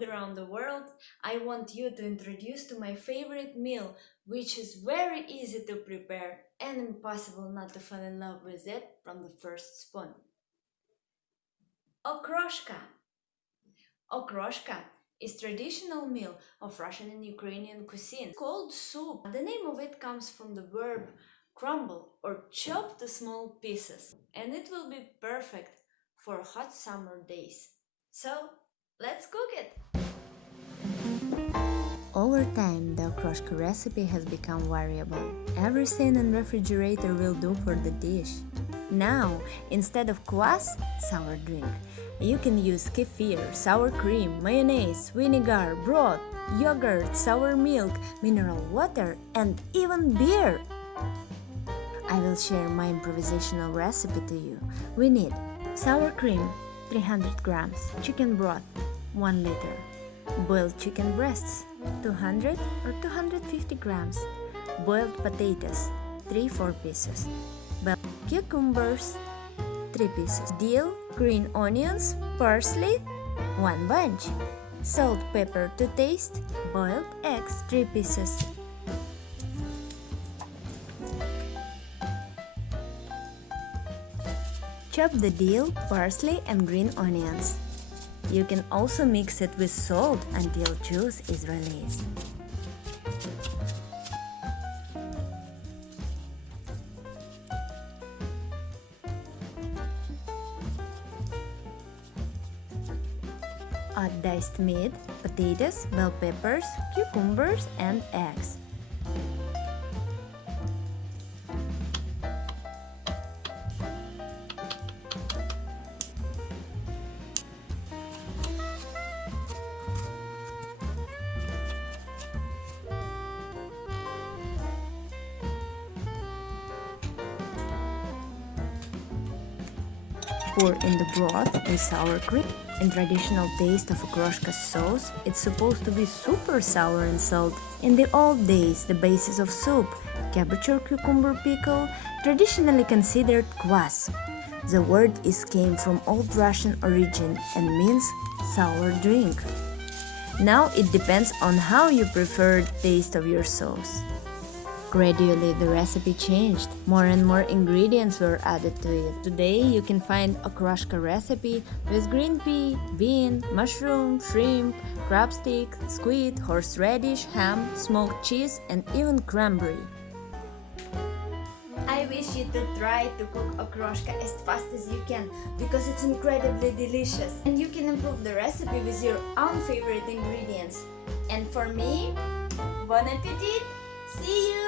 food around the world, I want you to introduce to my favorite meal, which is very easy to prepare and impossible not to fall in love with it from the first spoon. Okroshka. Okroshka is traditional meal of Russian and Ukrainian cuisine. It's called soup. The name of it comes from the verb crumble or chop to small pieces, and it will be perfect for hot summer days. So, let's cook it! Over time, the Okroshka recipe has become variable. Everything in refrigerator will do for the dish. Now, instead of Kvas, sour drink, you can use kefir, sour cream, mayonnaise, vinegar, broth, yogurt, sour milk, mineral water, and even beer. I will share my improvisational recipe to you. We need sour cream, 300 grams, chicken broth, 1 liter, boiled chicken breasts, 200 or 250 grams, boiled potatoes, 3-4 pieces, cucumbers, 3 pieces, dill, green onions, parsley, 1 bunch, salt, pepper to taste, boiled eggs, 3 pieces. Chop the dill, parsley and green onions. You can also mix it with salt until juice is released. Add diced meat, potatoes, bell peppers, cucumbers and eggs. Pour in the broth with sour cream. In traditional taste of Okroshka sauce, it's supposed to be super sour and salt. In the old days, the basis of soup, cabbage or cucumber pickle, traditionally considered Kvas. The word came from Old Russian origin and means sour drink. Now it depends on how you prefer the taste of your sauce. Gradually, the recipe changed. More and more ingredients were added to it. Today, you can find Okroshka recipe with green pea, bean, mushroom, shrimp, crab stick, squid, horseradish, ham, smoked cheese, and even cranberry. I wish you to try to cook Okroshka as fast as you can because it's incredibly delicious and you can improve the recipe with your own favorite ingredients. And for me, bon appetit! See you!